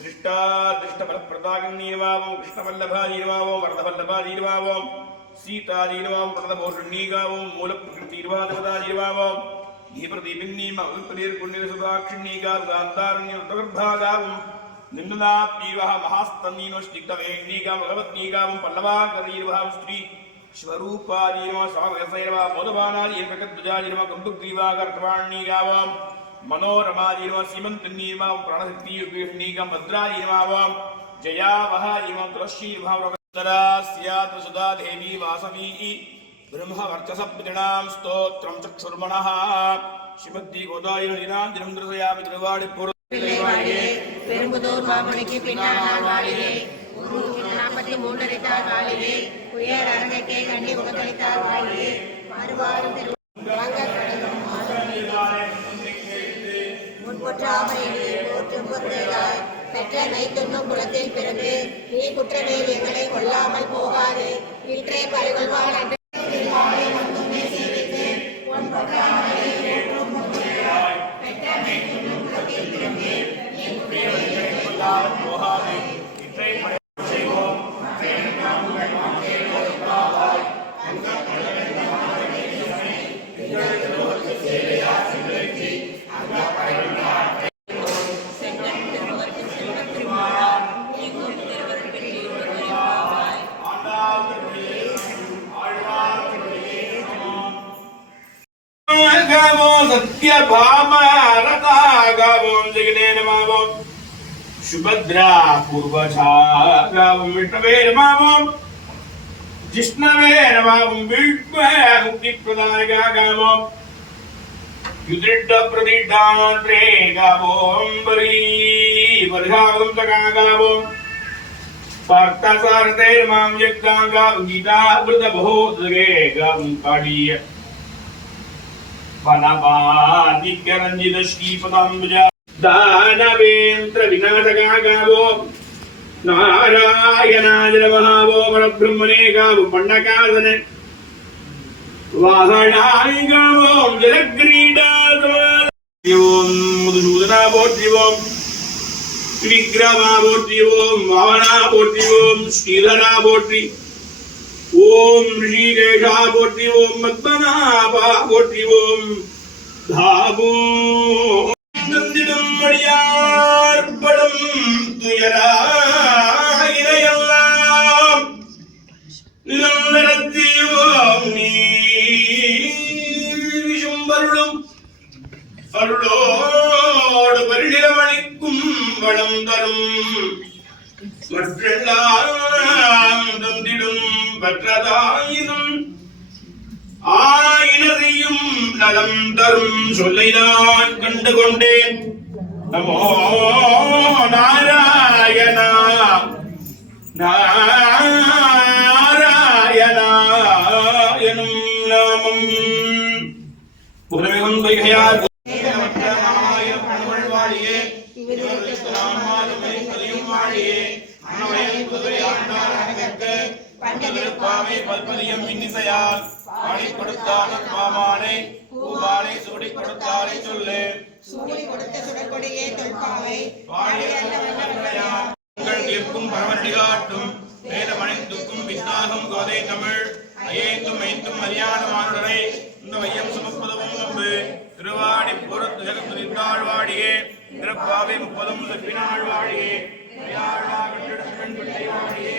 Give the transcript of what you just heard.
दृष्टादृष्टफलप्रदागन्नीर्वावं कृष्णवल्लभादीर्वावं वरदवल्लभादीर्वावं सीतादीर्वावं प्रदभूषण्यीगावं मूलप्रकृतिर्वादवदादीर्वावं दीप्रदीपिन्नीमविप्रदीर्पुण्यसुदाक्षिण्यीगाव गान्धारण्यर्दगर्भागावं निम्नदाप्यीवः महास्तन्नीनो भगवत्नीगावं पल्लवाकरीर्वावं स्त्री स्वरूपादीर्वा स्वागसैर्वा बोधमानादीर्भकध्वजादीर्वा कन्दुग्रीवाकर्तवाण्यीगावं मनोरमादीर्वा सीमन्तन्नीर्वां प्राणशक्तियुगीर्णीकं भद्रादीर्वावं जयावहादीर्वां तुलसीर्वावरस्तरा स्यात् सुधा देवी वासवी ब्रह्मवर्चसप्रतिणां स्तोत्रं चक्षुर्मणः श्रीमद्दी गोदायिनीनां दिनं दर्शयामि திருவாடிப்பூர் பெரும்புதூர் மாமணிக்கு பின்னால் வாழியே நாற்பத்தி மூன்றரைத்தார் வாழியே உயர் அரங்கக்கே கண்டி உணவளித்தார் வாழியே மறுவாரும் முன்பொற்றாமையிலே போற்றும் பொருளாய் பெற்ற நைத்துண்ணும் குலத்தில் பிறந்து நீ குற்றமேல் எங்களை கொல்லாமல் போகாது இன்றே பறிகொள்வான் என்று सत्यभामारतागावं जगने नमावं सुभद्रा पूर्वजागावं विष्णवे नमावं जिष्णवे नमावं मुक्तिप्रदायकागावं युधिष्ठिरप्रतिष्ठान्त्रे गावं बरीवर्षावं तकागावं पार्थसारथे नमां यज्ञागावं गीतामृतबोधगे गावं पाठीय वनवादिग्रंजित श्रीपदाम्बुज दानवेन्द्र विनाशकागावो नारायणाय नमः परब्रह्मणे गावो पंडकासने वाहनाय गावो जलक्रीडासमादिवों मधुसूदना बोधिवों त्रिग्रमा बोधिवों वाहना बोधिवों श्रीधरा बोधि ओम ऋषिकेशा पोट्टी ओम मद्मनाभा पोट्टी ओम धावो नंदिदं मणियार्पणं तुयरायिनयल्लाम निरंतरत्तियों नीशुंबरुडुम अरुळोड परिणिरमणिक्कुं वडं तरुं மற்றெல்லாம் தந்திடும் பற்றதாயினும் ஆயினரையும் நலம் தரும் சொல்லை நான் கண்டு கொண்டேன் நமோ நாராயணா நாராயணா எனும் நாமம் உறவிகம் வைகையார் பல்பதியம் இன்னிசையால் பாடி கொடுத்தான மாமானை பூபானை சூடி கொடுத்தாரை சொல்லு சூடி கொடுத்த சுடற்கொடியே தொல்பாவை பாடி உங்கள் தீர்க்கும் பரமனடி காட்டும் வேதமணித்துக்கும் வித்தாகும் கோதை தமிழ் ஐயேந்தும் ஐந்தும் மரியாதமானுடனை இந்த வையம் சுமப்பதும் நம்பு திருவாடி பூரத்து ஜெகத்துரித்தாள் வாடியே திருப்பாவை முப்பதும் செப்பினாள் வாடியே பெண் பிள்ளை வாடியே